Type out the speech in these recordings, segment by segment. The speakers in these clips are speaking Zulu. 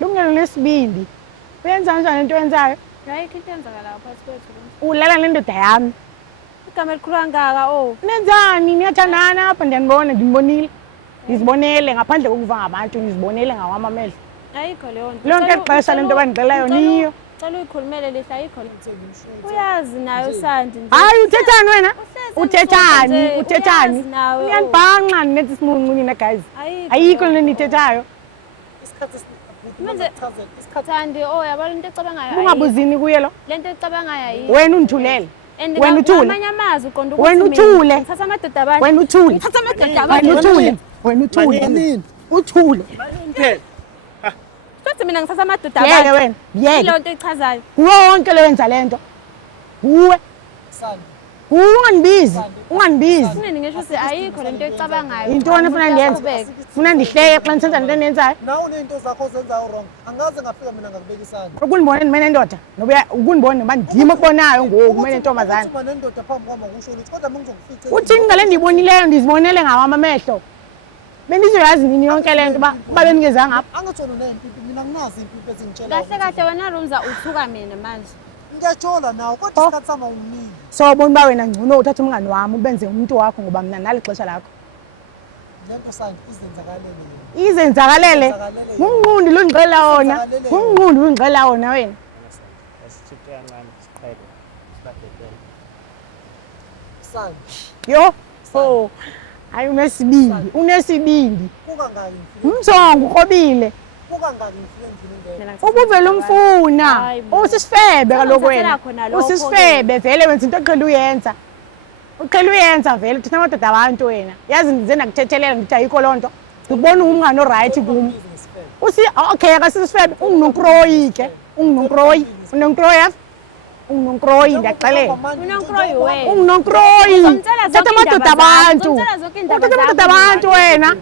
lungelo lesibindi uyenza kanjani into yenzayo Hayi kuyenzakala phakathi kwethu. ulala nendoda yami Igama elikhulu kangaka nenzani niyathandana apha ndinibonile ndizibonele ngaphandle kokuva ngabantu ndizibonele ngawami amehlo ayikho leyo nto. lonke ixesha lento bandixela yona iyo Cela uyikhulumele lihle ayikho lento. Uyazi nayo Sandi nje. hayi uthethani wena uthethani Uyazi nawe, uyanibhanqa ninethi simuncu nina guys ayikho lento nithethayo Manje Sandi yabona into ecabangayo. ungabuzini kuye lo Lento ecabangayo ayi. wena undithulele And wena uthule amanye amazwi uqonda wena uthule Thatha amadoda abantu. wena uthule Thatha amadoda wena abantu. uthule wena uthule uthule Futhi mina ngithatha amadoda yeke abantu. wena yeke Ilo nto ichazayo. kuwe wonke lo wenza lento kuwe kuwe unganibizi Kunini ngisho ukuthi ayikho lento ecabangayo. yintoni efuna ndiyenze funa ndihleke xa ndisenza lento endiyenzayo nawe unento zakho ozenzayo wrong angaze ngafika mina ngakubeka isandla ukundibona ndimene endoda noba ukundibona noba ndima okubonayo ngoku kumele intombazana uma nendoda phambi kwami akusho lutho kodwa uma ngizokufica uthini ngale ndiyibonileyo ndizibonele ngawami amehlo bendizoyazi nini yonke le nto uba bendingezanga apha angathona unempimpi mina nginazi impimpi ezingitshela Kahle kahle wena Rumza uthuka mina manje. ngiyatshola nawe kodwa isikhathi sama unginiki sobona uba wena ngcono uthatha umngani wami ubenze umuntu wakho ngoba mna nali xesha lakho lento sandi izenzakalele izenzakalele ngunqundi lundixela wona ngunqundi lundixela wona wena sandi yo hayi unesibindi kukangaki umzongo ukrobile kukangaki ngifike ngine ubuvele umfuna Hayi bo. usisifebe kaloku wena Ngithathela khona lokho usisifebe vele wenza into uqhela uyenza vele thina amadoda abantu wena yazi ndize ndakuthethelela ndithi ayikho loo nto ndikubona ungumngane orayithi kum okay akasisifebe unginonkroyi ke unginonkroyi unonkroyi apha unginonkroyi ndiyaxelela Unonkroyi wena. unginonkroyi Uzomtshela zonke thatha amadoda indaba zakho, abantu uzomtshela zonke indaba uthatha amadoda zakho. abantu wena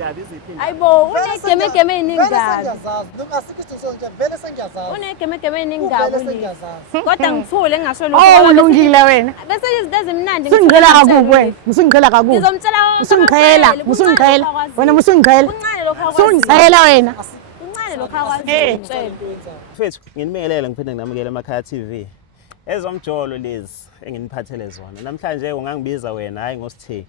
Ayibo unegemegeme eningi kabi. sengiyazazi asikho isidingo nje vele sengiyazazi Unegemegeme eningi vele kabi. sengiyazazi Kodwa ngithule ngasho ulungile wena Bese izinto ezimnandi. usungiqhela kakubi wena usungiqhela kakubi Ngizomtshela wonke usungiqhela amakhwele, usungiqhela kuncane lokho wena akwaziyo. usungiqhela Kuncane lokho akwaziyo. usungiqhela wena Kuncane lokho akwaziyo. Ngitshela. Mfethu nginibingelele ngiphinde nginamukele eMakhaya TV. Ezomjolo lezi enginiphathele zona. Namhlanje ungangibiza wena hayi ngosithe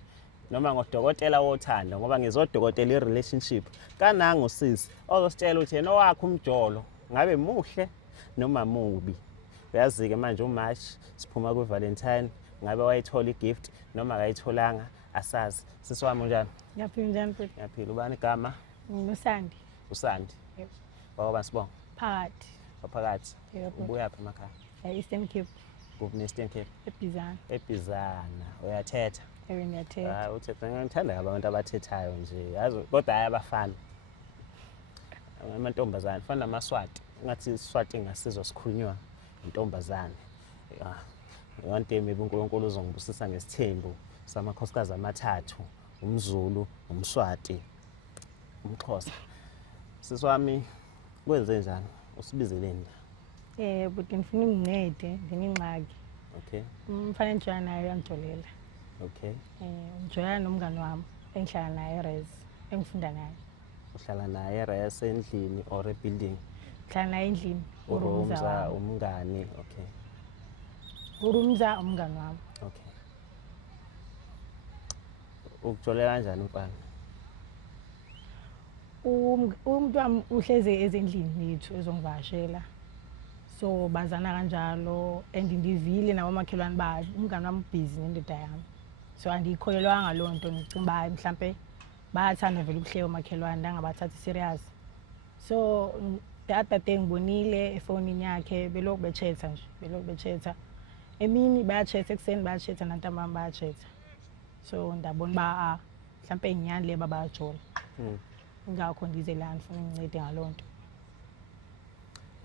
noma ngodokotela wothando ngoba ngizodokotela i-relationship. Kananga usisi ozositshela ukuthi yena wakho umjolo ngabe muhle noma mubi. Uyazi ke manje uMarch siphuma kuValentine ngabe wayithola igift noma akayitholanga asazi. Sisi wami unjani? Ngiyaphila njani mfethu? Ngiyaphila ubani igama? Ngusandi Usandi. Yebo. Baba sibonga. phakathi Waphakathi. Yebo. Ubuya phi emakhaya? Eastern Cape Kuphi ne-Eastern Cape? eBizana Ebhizana uyathetha. ewe ngiyathetha Hayi uthetha ngithanda abantu abathethayo nje yazi kodwa hayi abafana. Amantombazane fana namaswati ngathi iswati ngasizwe sikhulunywa intombazane. One day maybe uNkulunkulu uzongibusisa ngesithembu samakhosikazi amathathu umZulu umSwati umXhosa. Siswami kwenze njani usibizeleni? but ngifuna ungincede nginengxaki Okay umfana engijoyina naye uyangijolela okay ngijoyina nomngani wami engihlala naye eRes engifunda naye uhlala naye res endlini or ebuilding? ngihlala naye endlini uRomza umngani. Okay uRumza umngani wami okay ukujolela kanjani umfana? umuntu wami uhleze ezendlini yethu ezongivashela so bazana kanjalo and ndivile nabo makhelwane bayo umngani wami busy nendoda yami so andiyikholelwanga loo nto ngicimba uba mhlampe bayathanda vele ukuhleka makhelwane ndangabathathi serious so the other day ngibonile efonini yakhe belokhu bethetha emini bayachetha ekuseni bayachetha nantambama bayachetha so ndabona uba mhlampe inyani le babayajola ingakho ndize la ngifuna ngincede ngaloo nto.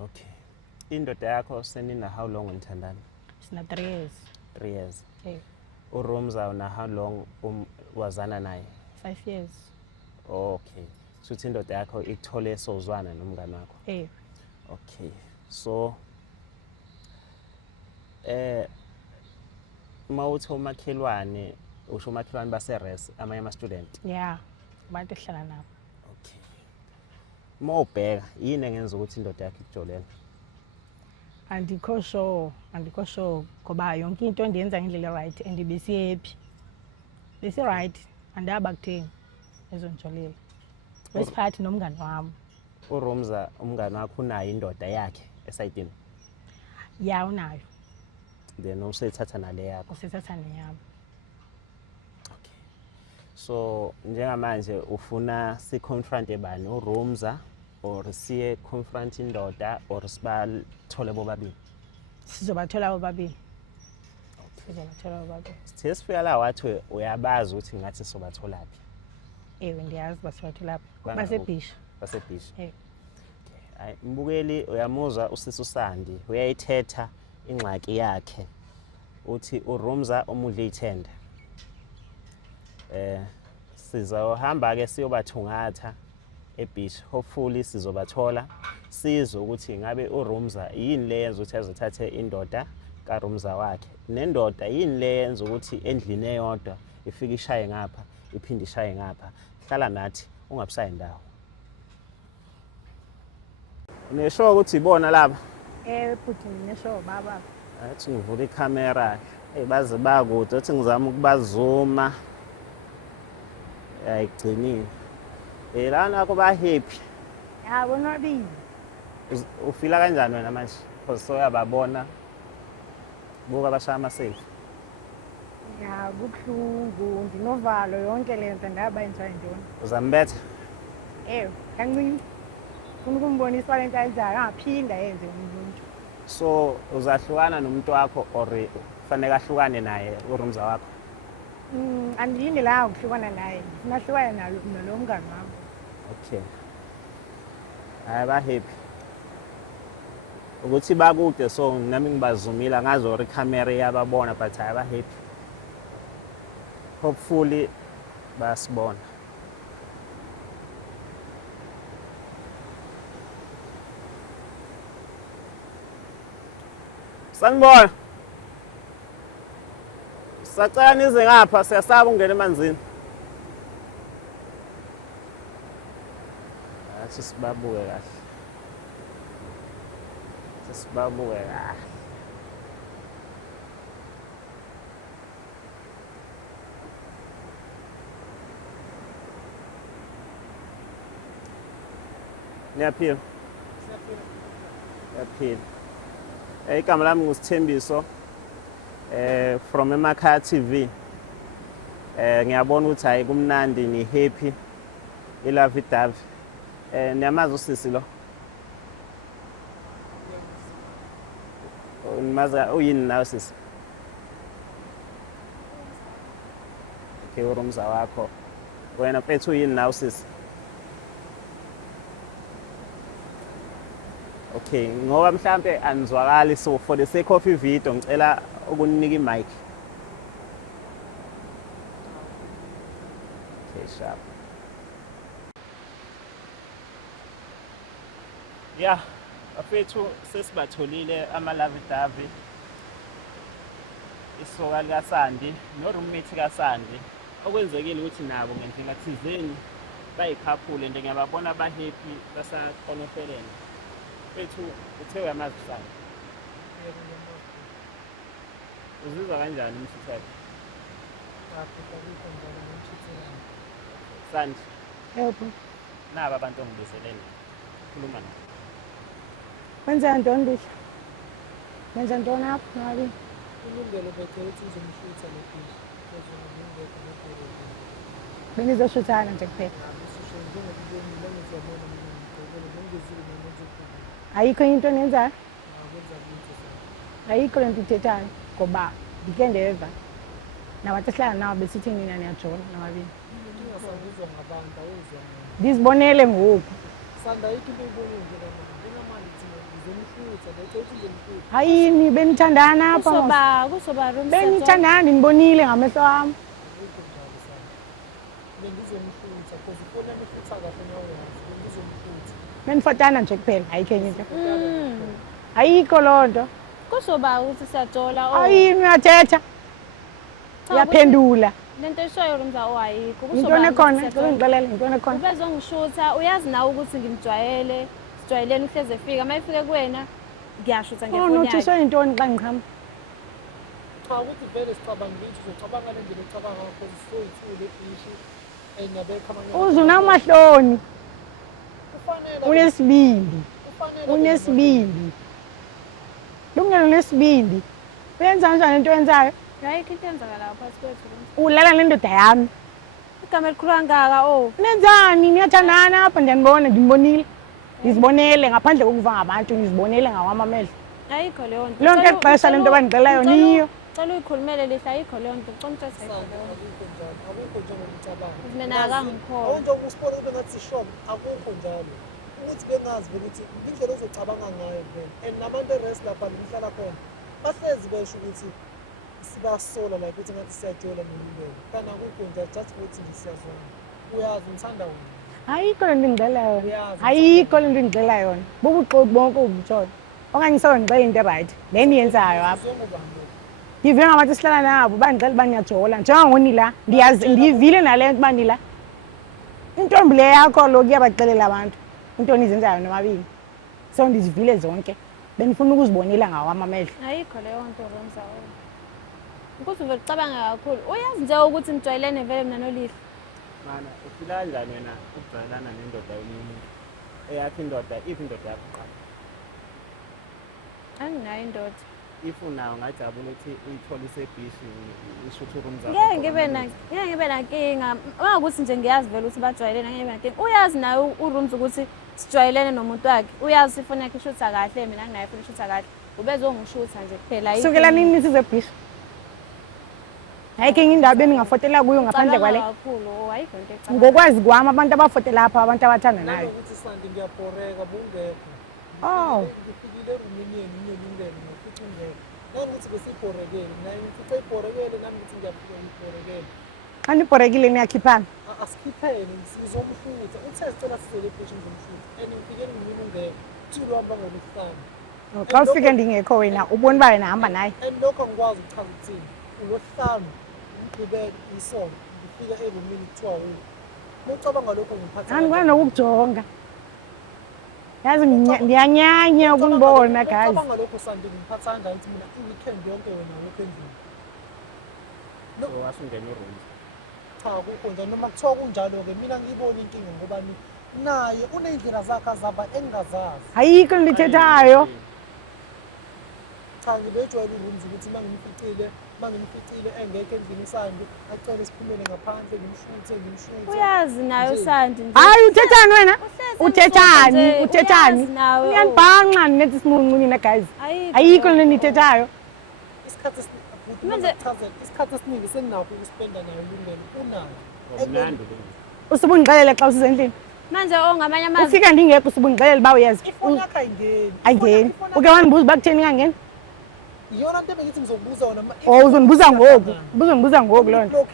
Okay indoda yakho senina how long nithandana? Sina 3 years. 3 years. Hey. uRomza una how long wazana naye? 5 years. Okay suthi indoda yakho ikuthole sozwana nomngane wakho? Hey. Okay so mawuthi umakhelwane usho umakhelwane baseRes amanye ama student? Yeah abantu ehlala nabo. Okay uma ubheka yini engenza ukuthi indoda yakhe ikujolela? Andikho sure ngoba yonke into endiyenza ngendlela right and besi-happy. Besi-right, andaba kutheni ezontsholela. Wesiphathi nomngani wami. uRumza umngani wakho unayo indoda yakhe esayidini? Ya unayo, Then usethatha nale yakho. usethatha neyami. So njengamanje ufuna si-confront bani, uRumza or siye confront indoda or sibathole bobabili? Sizobathola bobabili. Sizobathola bobabili. Sithe sifika la wathi uyabazi ukuthi ngathi sobatholaphi? Ewe ndiyazi basibatholaphi. Bangakuphi? Basebhisha. Basebhisha. Eh. Hayi mbukeli uyamuzwa usisi uSandi uyayithetha ingxaki yakhe. Uthi uRumza umudla ithenda. Sizohamba ke siyobathungatha eBhisha. Hopefully sizobathola sizwe ukuthi ngabe uRumza yini le yenza ukuthi azothathe indoda kaRumza wakhe. Nendoda yini le yenza ukuthi endlini eyodwa ifika ishaye ngapha iphinde ishaye ngapha. Hlala nathi ungabusayi indawo. Unesho ukuthi ibona laba? Futhi nginesho baba. Athi ngivula ikhamera baze bakude uthi ngizama ukubazuma. Ayigcinile. Lana kuba happy. Ya bonwabile. Ufila kanjani wena manje? Because soyababona buka bashaya ama-selfie. Ya kubuhlungu, ndinovalo yonke lento ndaba enjani ntoni. Uzambetha? Kancane. Ufuna ukumbonisa lento ayenzayo angaphinda yenze umuntu. So uzahlukana nomuntu wakho or kufanele ahlukane naye uRumza wakho? Andilinde la ukuhlukana naye. Ngifuna ahlukane nalo mngani wami. Okay. Hayi ba happy. Ukuthi bakude so nami ngibazumila ngazo recamera yababona but hayi ba happy. Hopefully basibona. Sanibona. Sacela nize ngapha siyasaba ungena emanzini. Athi sibabuke kahle. Sibabuke kahle. Niyaphila? Siyaphila. Igama lami nguSithembiso from Emakhaya TV. Ngiyabona ukuthi hayi kumnandi ni happy ilavi davi. Niyamazi usisi lo? Nimaza uyini nawe sisi? Okay, uRumza wakho. Wena mfethu uyini nawe sisi? Okay, ngoba mhlambe anizwakali so for the sake of video ngicela ukuninika imic. Okay, sharp. Yeah, afethu sesibatholile amalavidavi. Isoka likaSandi no-roommate kaSandi. Okwenzekile ukuthi nabo ngendlela thizeni bayikhaphule nje ngiyababona ba happy basakonofelene. Bethu uthe uyamazi Sandi? Uzizwa kanjani umthitheko? Sandi, Yebo. naba abantu ongibizelene. Khuluma nabo. Wenza ntoni bihle? Wenza ntoni apho nabi? Ulungele bethe uthi uzomshutha lefishi. Uzomngeke ngokho. Benizoshuthana nje kuphela. Ngisho njengokubona ngizobona mina ngigqokele ngizizile ngenze khona. Ayikho into enenzayo? Akwenza lutho sana. Ayikho lento ithethayo ngoba ndike ndeva. Nabathi sihlala nabo besithi nina niyajona nababili. Ngingasangizwa ngabantu awuzwa mina. Ndizibonele ngoku. Sanda ayikho into oyibonile nje kanti njengamanje thina ngizomshutha bethe uthi ngizomshutha. Hayini benithandana apha Kusoba Rumza. benithandana ndinibonile ngamehlo wami. Akukho njalo sana. Bengizomshutha because ufona ngifutha kahle nyawazi bengizomshutha. Benifotana nje kuphela ayikho enye into. Ayikho loo nto. Kusoba ukuthi siyajola Ayini uyathetha. Uyaphendula. lento eshoyo Rumza ayikho. Intoni ekhona? Ngixolele intoni ekhona? Ubezongishutha uyazi nawe ukuthi ngimjwayele. Sijwayelene uhleze efika. Mayifike kuwena ngiyashutha ngefoni yakhe. Uthisho intoni xa ngiqhamba? Cha ukuthi vele sicabanga ukuthi uzocabanga le ndlela ecabanga ngakho sisoyithule ifishi engabe ekhama. Uzunamahloni. Kufanele Unesibindi. kufanele Unesibindi. Lungelo lesibindi. Uyenza kanjani into yenzayo? Ayikho into enzakalayo phakathi kwethu Rumza. Ulala nendoda yami. Igama elikhulu kangaka Nenzani? Niyathandana apha ndiyanibona, ndimbonile. Ngizibonele ngaphandle kokuva ngabantu, ngizibonele ngawami amehlo. ayikho leyo nto. Lonke ixesha lento abandixela yona iyo. Cela uyikhulumele lihle ayikho leyo nto. Uqonda ukuthi ayikho leyo nto. akukho njalo, akukho njengomcabanga. Mina akangikholwa. Awunjengoba usibone kube ngathi sishona, akukho njalo. Ukuthi bengazi vele ukuthi indlela ozocabanga ngayo vele. And nabantu erest lapha ngihlala khona bahlezi besho ukuthi sibasola like ukuthi ngathi siyajola nomlilo. Kana akukho njalo just ukuthi ngisiyazona. Uyazi ngithanda wena. Ayikho lento engixela yona. Ayikho lento engixela yona. Bubuxoki bonke obutshona. Okanye sawungixela into right. Le niyenzayo apha. Ngive ngabantu sihlala nabo bandixela uba niyajola. Njengangoni la, ndiyazi ndiyivile nale nto uba nila. Intombi le yakho lo kuyabaxelela abantu. Into nizenzayo nomabili. So ndizivile zonke. Benifuna ukuzibonela ngawami amehlo. Ayikho leyo nto Rumza. Ukuthi uvele ucabanga kakhulu. Uyazi nje ukuthi nijwayelene vele mina nolihle. Mana ufika kanjani wena ukujwayelana nendoda yomunye eyakho indoda indoda yakho qala Anginayo indoda. if unayo ngajabula ukuthi uyithole isebhishi ishuthu Rumza Ngeke ngibe nankinga. Makuthi nje ngiyazi vele ukuthi bajwayelene ngeke ngibe nankinga. Uyazi naye uRumza ukuthi sijwayelene nomuntu wakhe. Uyazi ifoni yakhe ishutha kahle mina nginayo ifoni ishutha kahle. Ubezongishutha nje kuphela Sukela nini sizebhishi? Ayikho enye indaba eningafotela kuyo ngaphandle kwale. Kakhulu ayikho into ecabanga. Ngokwazi kwami abantu abafotela lapha abantu abathandanayo. Ukuthi sandi ngiyabhoreka bungekho. Ngifikile erumini yenu niyelungelo ngokuthi ungekho. Nangithi besibhorekele, naye ngifice ibhorekele nami ngithi ngiyafika ngibhorekele. Xa nibhorekile niyakhiphana. Asikhiphene sizomfutha. Uthe sicela sizele ebhishi ngizomfutha. And ngifike erumini ungekho. Thilo uhamba ngolesihlanu. Xa ufike ndingekho wena ubona uba wena hamba naye. And lokho ngikwazi ukuchaza ukuthini. Ulosihlanu ngigqibele isonto ngifika erumini kuthiwa wena. Mocabanga lokho ngiphatha. Angikwazi nokukujonga. Yazi ndiyanyanya ukunibona guys. Mocabanga lokho sandi ngiphatha kanjani ukuthi mina i-weekend yonke wena awukho endlini. so wasungena uRumza Cha akukho njalo noma kuthiwa kunjalo-ke mina ngiyibona inkinga ngoba naye uney'ndlela zakhe azaba engingazazi. Ayikho into ithethayo. Cha ngibejwayele uRumza ukuthi uma ngimficile engekho endlini Sandi acele siphumele ngaphandle ngimshuthe. Uyazi naye uSandi nje. Hayi uthethani wena? Uthethani? Uyazi nawe. Uyanibhanqa nethi simuncu nina guys. Ayikho lento nithethayo. Isikhathi esiningi senginakho ukuspenda nayo ulungelo unayo. mnandi Usubungixelele xa usendlini. Manje ngamanye amazwi Ufika ndingekho usubungixelele uba uyazi. Ifoni yakho ayingeni. Ayingeni. Uke wandibuza uba kutheni ingangeni? Iyona nto bengithi ngizokubuza wona. Uzondibuza ngoku. Uzondibuza ngoku loo nto.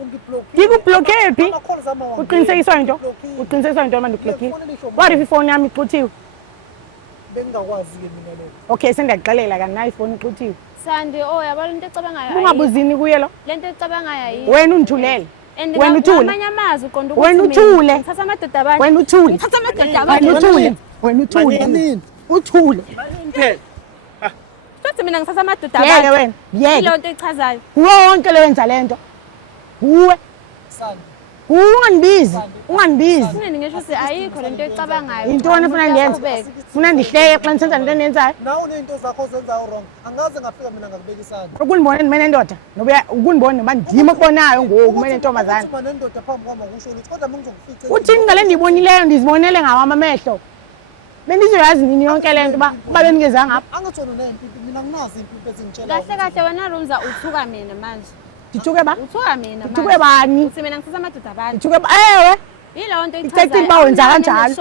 Ungiblockile. Ngikublokhe phi? Ama-calls ami awangeni. Uqinisekiswa into? Ngiblockile. Uqinisekiswa into mandiblockile? Ifoni elisho What if ifoni yami ixuthiwe? bengingakwazi-ke mina lokho. Okay sendiyakuxelela kanti nayo ifoni ixuthiwe. Sandi yabo lento ecabangayo. Ungabuzini kuye lo. Lento ecabangayo ayikho. Wena undithulele. And Wena uthule. ngamanye amazwi uqonda Wena ukuthi uthule. ngithatha amadoda abantu. Wena uthule. Ngithatha amadoda Wena abantu. uthule. Wena uthule. Uthule. Futhi mina ngithatha amadoda Yeke abantu. wena. Yeke. Yilo nto ichazayo. Uwe wonke lo wenza lento. Uwe. Sandi. Ungandibizi. Ungandibizi. Sine ngisho ukuthi ayikho lento ecabangayo. Intoni efuna ndiyenze? Funa ndihleke xa nisenza into eniyenzayo? Nawe uney'nto zakho ozenzayo wrong. Angaze ngafika mina ngakubeka isandla. Ukunibona ndimene ndoda. Noba ukunibona noba ndima okubonayo ngoku kumele ntombazana. Ukuthi nendoda phambi kwami akusho lutho kodwa mengizokufica. Uthini ngale ndiyibonileyo ndizibonele ngawami amehlo. Bendizoyazi nini yonke lento uba benikezanga apha. Angitshona nempimpi mina nginazi impimpi ezingitshela. Kahle kahle wena Rumza uthuka mina manje. Ndithuke ba? Uthuka mina manje. Ndithuke bani? Uthi mina ngithatha amadoda abantu. Ndithuke ba? Ewe. Yilo nto Icacile uba wenza kanjalo.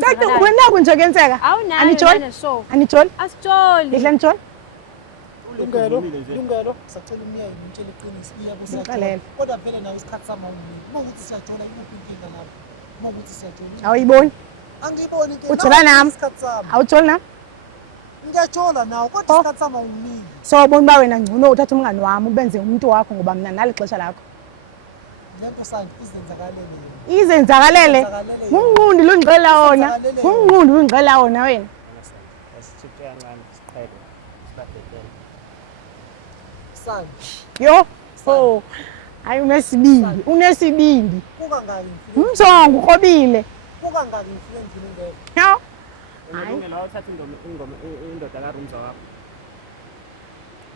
Cacile wena kunje kuyenzeka. Awunayo Anitsholi? show. Anitsholi? Asitsholi. Lihle nitsholi? Lungelo sacela umyeni ngimtshela iqiniso Ngixolele. kodwa vele nawe isikhathi sama awunini uma ukuthi siyajola ikuphi inkinga lapho uma ukuthi siyajola Awuyiboni? angiyiboni inkinga Ujola nami? isikhathi sami Awutsholi na? Ngiyatshola nawo kodwa isikhathi sama unginiki. Sawubona uba wena ngcono uthatha umngani wami ubenze umuntu wakho ngoba mina nali xesha lakho. Lento sanje izenzakalele. Izenzakalele. Unqundu lungixela wona. Unqundu lungixela wona wena. Asichithe kancane siqhele sibabhekele. Sanje. Yo. Oh. Hayi unesibindi, unesibindi. Kuka ngaki ngifike. Umzongo ukrobile. Kuka ngaki ngifike endlini ngeke. Yo. Unelungelo uthatha indoda kaRumza wakho.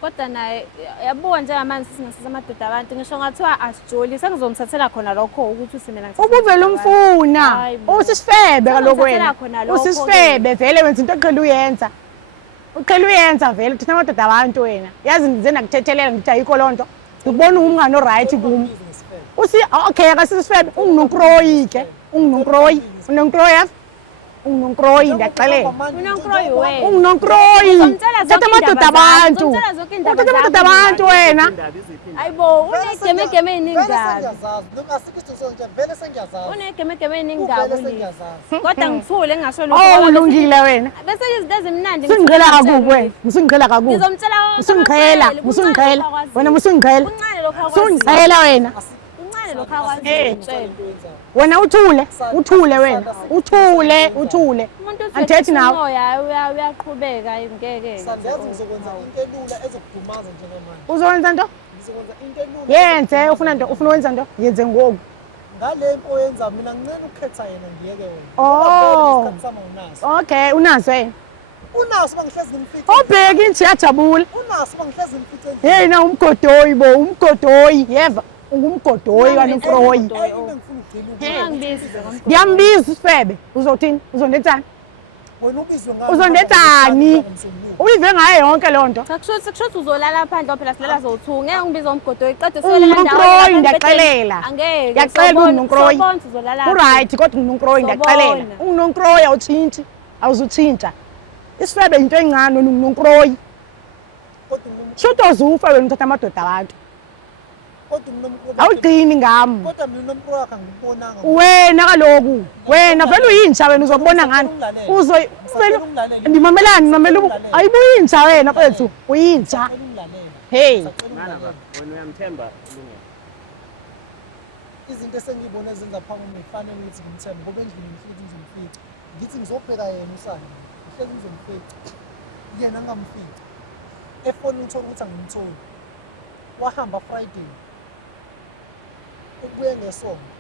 Kodwa naye yabuka njengamanje singasiza amadoda abantu ngisho ngathiwa asijoli sengizomthathela khona lokho ukuthi usimena Ubuvela umfuna. Usisifebe kaloku wena. Usisifebe vele wenza into oqhela uyenza. Uqhela uyenza vele thina amadoda abantu wena. Yazi ngize nakuthethelela ngithi ayikho lonto. Ngikubona ungumngane oright kum. Usi okay akasisifebe unginokroyi ke. Unginokroyi. Unonkroyi. Unginkroyi ndiyaxelela. Unonkroyi wena. Unginkroyi. Thatha amadoda abantu. Uthatha amadoda abantu wena. Ayibo unegemegeme eningazi. Asikho isithuso nje vele sengiyazazi. Unegemegeme Vele eningazi. sengiyazazi. Kodwa ngithule ngasho lokho. Oh ulungile wena. Bese izinto ezimnandi Singiqhela kakubi wena. Usingiqhela kakubi. Ngizomtshela wonke. Usingiqhela, usingiqhela. Wena usingiqhela. Uncane lokho akwazi. Usingiqhela wena. Uncane lokho akwazi. Wena uthule, uthule wena. Uthule. Umuntu Andithethi nawe. umoya uyaqhubeka ngeke. Sandiyazi ngizokwenza into elula ezokudumaza njengamanje. Uzokwenza nto? Ngizokwenza into elula. Yenze ufuna wenza nto? Yenze ngoku. Ngale nto oyenza mina ngincane ukukhetha yena ngiyeke wena. Oh. Isikhathi sama unaso. Okay, unazo wena. Unaso bangihlezi ngimfice. Obheka inji yajabula. Unaso bangihlezi ngimfice. Hey na umgodoyi bo, umgodoyi. Yeva, ungumgodoyi kaNomkroyi. Into engifuna ukugcina Ungangibizi Ngiyambiza isifebe. Uzothini? Uzondethani? wena ubizwe ngani? Uzondethani? Uyive ngayo yonke lonto. Sakusho uzolala phandle phela silala zowu ngeke ngibize umgodoyi qede Unonkroyi ndiyaxelela. Angeke. Ndiyaxelela unonkroyi. Uzolala. Uright kodwa unonkroyi ndiyaxelela. Unonkroyi awutshintshi. Awuzutshintsha. Isifebe into encane wena unonkroyi. Shutho uzufa wena uthatha amadoda abantu. Kodwa unomkroyi. Awugcini ngami. Kodwa mina unomkroyi wakhe angibonanga. Wena kaloku. Wena vele uyintsha wena uzobona ngani. Ndimamelani mamela ayibuyintsha wena mfethu. Uyintsha. Hey. Wena uyamthemba Lungelo. Izinto esengiyibona ezenza phakathi nefanele ukuthi ngimthembe ngoba endlini ngifike ngizomfica. Ngithi ngizobheka yena usana. Ngihlezi ngizomfica. Yena ngamfica. Efonini uthola ukuthi angimtholi. Wahamba Friday. Ubuye ngesonto.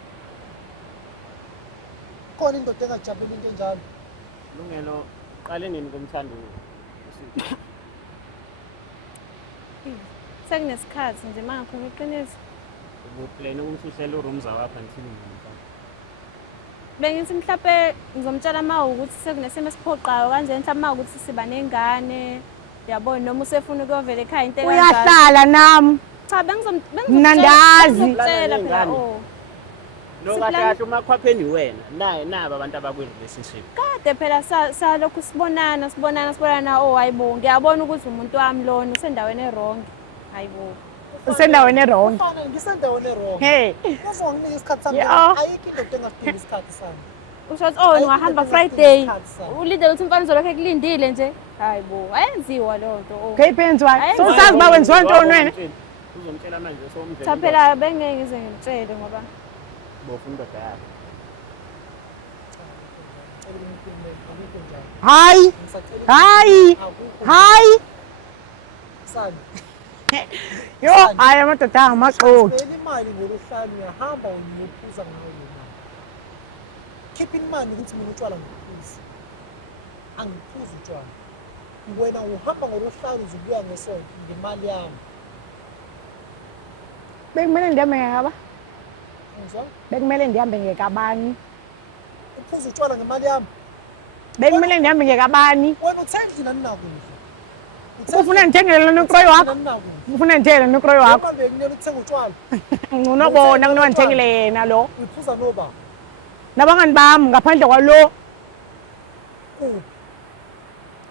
Khona indoda engajabuli into enjalo. Lungelo qale nini kumthando? Sekunesikhathi nje mangakhuluma iqiniso. Ubuplane ukumfihlela uRumza wakho ngithini ngomfana. Bengithi mhlawumbe ngizomtshela ma ukuthi sekunesimo esiphoqayo kanje mhlawumbe ma ukuthi siba nengane. Yabona noma usefuna ukuyovela ekhaya into enjalo. Uyahlala nami. Cha Nandazi. phela oh. Lo kahle umakhwapheni wena. Naye naba abantu abakwi relationship. Kade phela salokhu sibonana oh hayibo ngiyabona ukuthi umuntu wami lona usendaweni errong. Hayibo. Usendaweni errong. Ufana ngisendaweni errong. Hey. Uzonginika isikhathi sami. Ayikho indoda engasidinga isikhathi sami. Usho ungahamba Friday. Ulindele ukuthi umfana uzolokho ekulindile nje. Hayibo, ayenziwa lonto. Ngayiphenziwa. So usazi ba wenziwa ntoni wena? Uzomtshela manje somdlela. Cha phela bengeke ngize ngimtshele ngoba bofu indoda yakho. Hayi. Hayi. Sani. Yo, hayi amadoda amaqoqi. Phela imali ngoluhlanu uyahamba uyophuza ngayo yona. Keep in mind ukuthi mina utshwala ngiphuza. Angiphuzi utshwala. Wena uhamba ngoluhlanu uzobuya ngesonto ngemali yami. Bekumele ndihambe ngekaba? Ngizwa? Bekumele ndihambe ngekabani? Uphuza utshwala ngemali yami. Bekumele ndihambe ngekabani? Wena uthengi nani nakudla? Ufuna ngithengele nonkroyi wakho? Ufuna ngithengele nonkroyi wakho? Manje nginyela ukuthenga utshwala. Ngcono bona kunongithengele yena lo. Uyiphuza noba. Nabangani bami ngaphandle kwalo.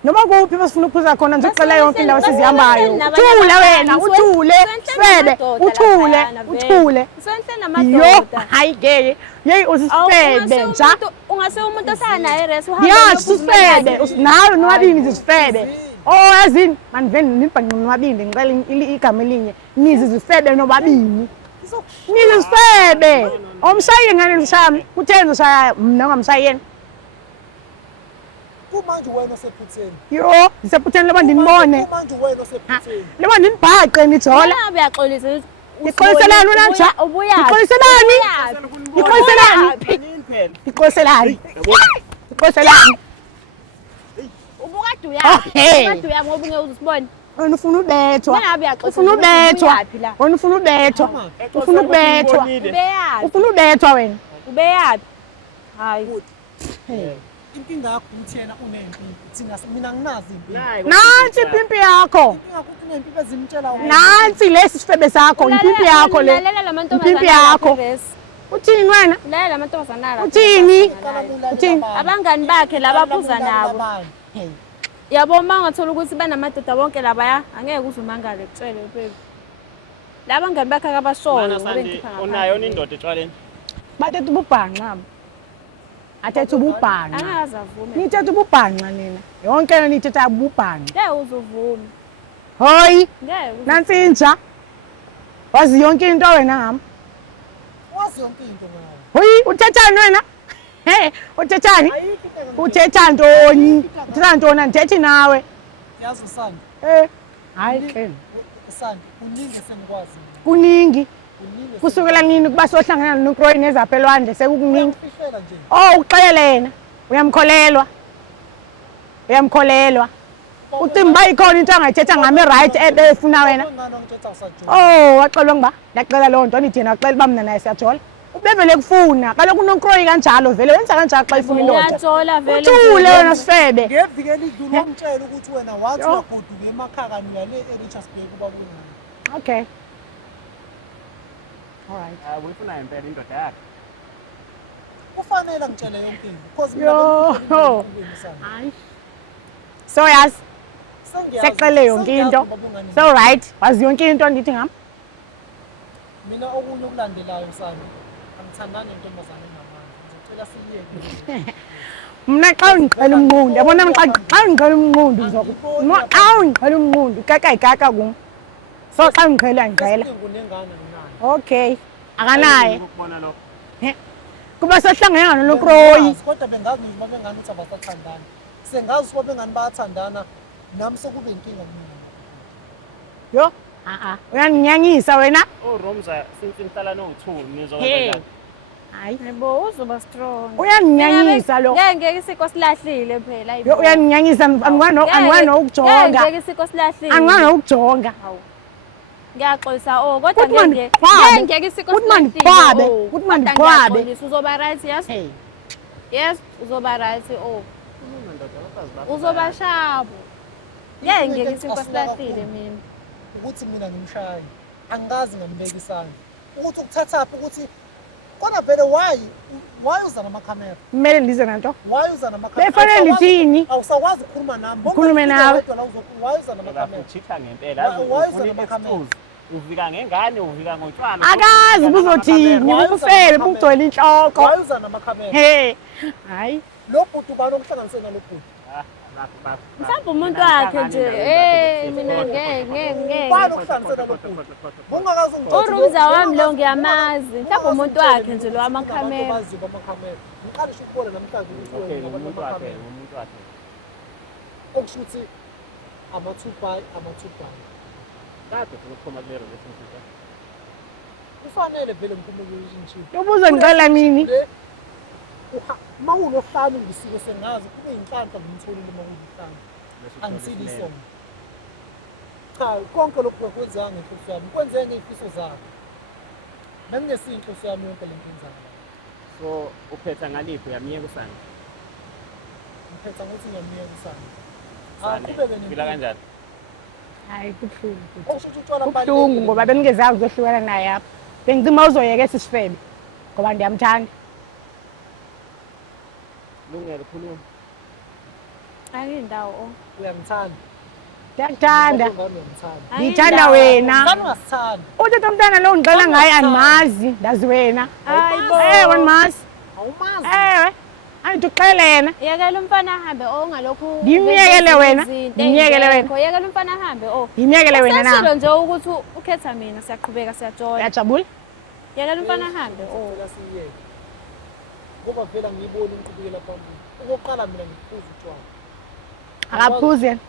Noma kuphi basifuna ukuphuza khona nje kucela yonke indawo sizihambayo. Uthule wena, uthule, Sifebe, uthule. Sonhle namadoda. Yo, hayi ke. Yeyi usifebe nja. Ungase umuntu osana naye rest uhamba. Yazi usifebe, nawe nobabini sifebe. Oh yazini maniveni nibhanqe nobabili ngicela igama elinye nizi zifebe nobabili nizi zifebe omshaye ngane lishami kutheni ushaya mina ngamshayeni kumanje wena osephutheni yo ngisephutheni leba ndinibone kumanje wena osephutheni leba ndinibhaqe nijola Ngabe uyaxolisa Ixoliselani unanja ubuya Ixoliselani Ixoliselani Ixoliselani ubukade hey. ubukade uya ngoba ungeke uzibone wena ufuna ubethwa Ngabe uyaxolisa ufuna ubethwa uyaphi la wena ufuna ubethwa ufuna ubethwa ubeyaphi ufuna ubethwa wena ubeyaphi hayi inkinga yakho ukuthi yena unempilo thina mina nginazi impilo nansi impimpi yakho inkinga yakho unempilo ezimtshela wena nansi lesi sifebe sakho impimpi yakho le lalela lamantombazana impimpi yakho uthini wena lalela lamantombazana la uthini uthini abangani bakhe labaphuza nabo yabo uma ungathola ukuthi banamadoda wonke labaya angeke uzumangale kutshele baby labangani bakhe akabashoyo unayo indoda etshwaleni bathethe ububhanqa athethe ububhanqa angaze avume nithethe ububhanqa nina yonke yona nithetha ububhanqa ngeke uzovume hoyi ngeke nansi inja wazi yonke into wena ngami wazi yonke into ngayo hoyi uthethani wena uthethani uthetha ntoni uthetha ntoni andithethi nawe yazi usanda hayi ke usanda kuningi sengikwazi kuningi kuningi kusukela nini kuba sohlangana noNkroyi nezapha elwandle sekukuningi sengifihlela nje uxele yena uyamkholelwa ucimba ikhona into angayithetha ngami right ebefuna wena ngani ngithetha usajola waxelwa ngiba ndacela loo nto nithina waxela uba mna naye siyajola ubevele kufuna kaloku uNkroyi kanjalo vele wenza kanjalo xa ifuna indoda uyajola vele uthule wena sifebe ngevike lidlule wamtshela ukuthi wena wathi wagoduka emakhaya uyale eRichards Bay kuba kunani okay alright uyifuna impela indoda yakhe kufanele ngitshele yonke into because yo hayi so yazi sekucele yonke into so right wazi yonke into ndithi ngam mina okunye okulandelayo sami angithandani nentombazane enamandla ngicela siyeke mna xa ungicela umnqondo yabona xa ungicela umnqondo xa ungicela umnqondo ikaka kum so xa ungicela ngicela ngunengane nginayo okay akanaye ukubona lokho kuba sehlangene noNkroyi kodwa bengazi nje babengani ukuthi abasathandana sengazi ukuthi babengani bayathandana nami sekube inkinga mina yo uyaninyanyisa wena uRomza since nihlala no2 nizokwenza njani hayi yebo uzoba strong uyaninyanyisa lo ngeke isiko silahlile phela yo uyaninyanyisa angwano ukujonga ngeke isiko silahlile angwano ukujonga ngiyaxolisa kodwa ngeke isiko silahlile uthi mandiqhwabe uzoba right yes uzoba right uzoba shabo ngeke isiko silahlile mina ukuthi mina ngimshaye angazi ngambeka isandla ukuthi ukuthathaphi ukuthi kona vele why uza namakhamera kumele ndize nanto why uza namakhamera befanele ndithini awusakwazi ukukhuluma nami ukhulume nawe why uza namakhamera uchitha ngempela uvika ngengane uvika ngotshwala akazi buzothini ubufebe bugcwele inhloko why uza namakhamera hayi lo bhuti ubani okuhlanganisene nalo bhuti mhlawumbe umuntu wakhe nje mina ngeke ubani okuhlanganisene nalo bhuti ungakazi uRumza wami lo ngiyamazi mhlawumbe umuntu wakhe nje lo wamakhamera ngiqalishe ukubona namhlanje ukuthi wena umuntu wakhe okusho ukuthi ama-2-by kade ukuphuma kule relationship kufanele vele ngiphume kwi-relationship ubuzo ngicela nini uma kunohlanu ngisike sengazi kube yinhlanhla ngimtholile uma kuyihlanu angisile isongo cha konke lokhu kwenzeka ngenhloso yami kwenzeke ngey'fiso zakhe benginesiyo inhloso yami yonke le nto yenzayo so uphetha ngaliphi uyamyeka usana ngiphetha ngokuthi ngiyamyeka usana phila kanjani hayi kubuhlungu okusho ukuthi utshwala kubuhlungu ngoba bengingezazi uzohlukana naye apha bengicima uzoyeka esi sifebe ngoba ndiyamthanda lungele khuluma ayindawo uyangithanda ndiyakuthanda uyangithanda ndiyithanda wena ungasithanda uthetha umntana lo ngicela ngaye andimazi ndazi wena hayibo ewe ndimazi awumazi ewe Angituxele yena. Yekela umfana ahambe ongalokhu. Ngimyekele wena. Ngimyekele wena. Yekela umfana ahambe Ngimyekele wena na. Sasilo nje ukuthi ukhetha mina siyaqhubeka siyajola. Uyajabula? Yekela umfana ahambe Ngicela siyeke. Ngoba vela ngiyibona inqubekela phambili. Okokuqala mina ngiphuza utshwala. Akaphuzi yena.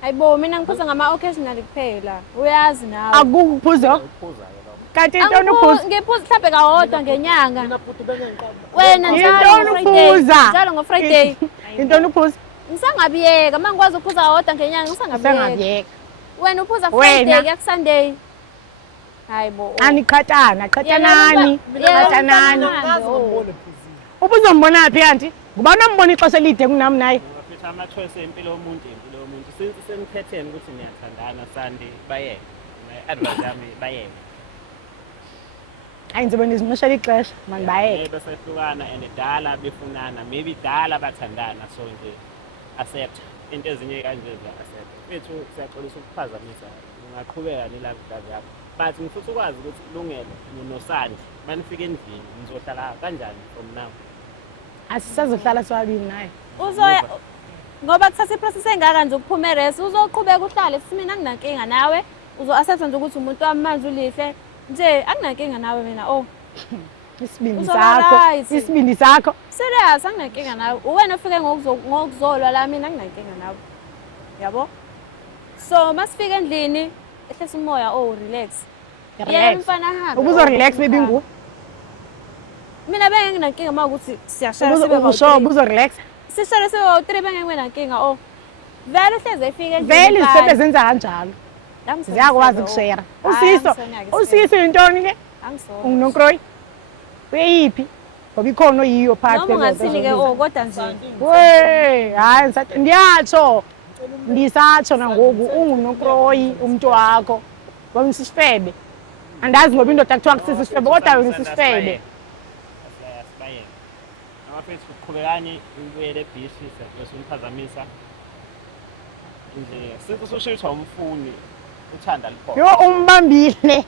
Hayibo mina ngiphuza ngama-occasional kuphela. Uyazi nawe. Akukuphuzo. Uphuza-ke lokho. Kanti intoni uphuza? Ngiphuza mhlawumbe kawodwa ngenyanga. Mina futhi bengengiqamba. Wena Intoni uphuza? njalo ngo-Friday. Intoni uphuza? Ngisangabiyeka uma ngikwazi ukuphuza kawodwa ngenyanga ngisangabiyeka. Sengabiyeka. Wena uphuza Wena. Friday kuya Sunday. Hayibo. Aniqhatana, qhathanani. Qhathanani. Ngazi ngibone phuzile. Ubuzombona phi kanti? Ngubani ombona ixesha elide kunami naye? Ngafisa ama-choice empilo yomuntu impilo yomuntu. Senikhetheni ukuthi niyathandana Sunday bayeke. Ne-advice yami bayeke. Hayi ngizobe ngizimoshela ixesha, manibayeke. Maybe sehlukana and dala befunana, maybe dala bathandana so nje accept. Into ezinye kanje accept. Bethu siyaxolisa ukuphazamisa. Ungaqhubeka nelavu yakho. But ngifisa ukwazi ukuthi kulungele noSandi manifika endlini nizohlala kanjani from now. Asisazohlala sobabili naye. Uzoya ngoba kuthatha iprocess engaka nje ukuphuma erest uzoqhubeka uhlale mina anginankinga nawe uzo-accept nje ukuthi umuntu wami manje ulihle nje anginankinga nawe mina Isibindi Uzoba sakho. right. Isibindi sakho. serious anginankinga nawe uwena ufike ngokuzolwa la mina anginankinga nawe yabo so masifika endlini ehlisa umoya relax yena Relax. mfana ahambe Ubuzo relax baby ngu. mina benginankinga mawukuthi siyashaya sibe Ubusho ubuzo relax. sishare sibe u3 benginankinga vele hleze ifike endlini Vele izisebenze zenza kanjalo. Ziyakwazi ukushare. Usiso intoni ke? Unginokroyi. Uyiphi? Ngoba ikhona oyiyo phakathi noma ungathini ke kodwa nje we hayi ndiyatsho ndisatsho nangoku ungunokroyi umuntu wakho wamsisifebe andazi ngoba indoda kuthiwa kusisifebe kodwa wena usisifebe Sibayeke. Abafethu kuqhubekani ubuyele ebhishi sesiphazamisa. Nje sithi ususho ukuthi awumfuni uthanda likhona. yo umbambile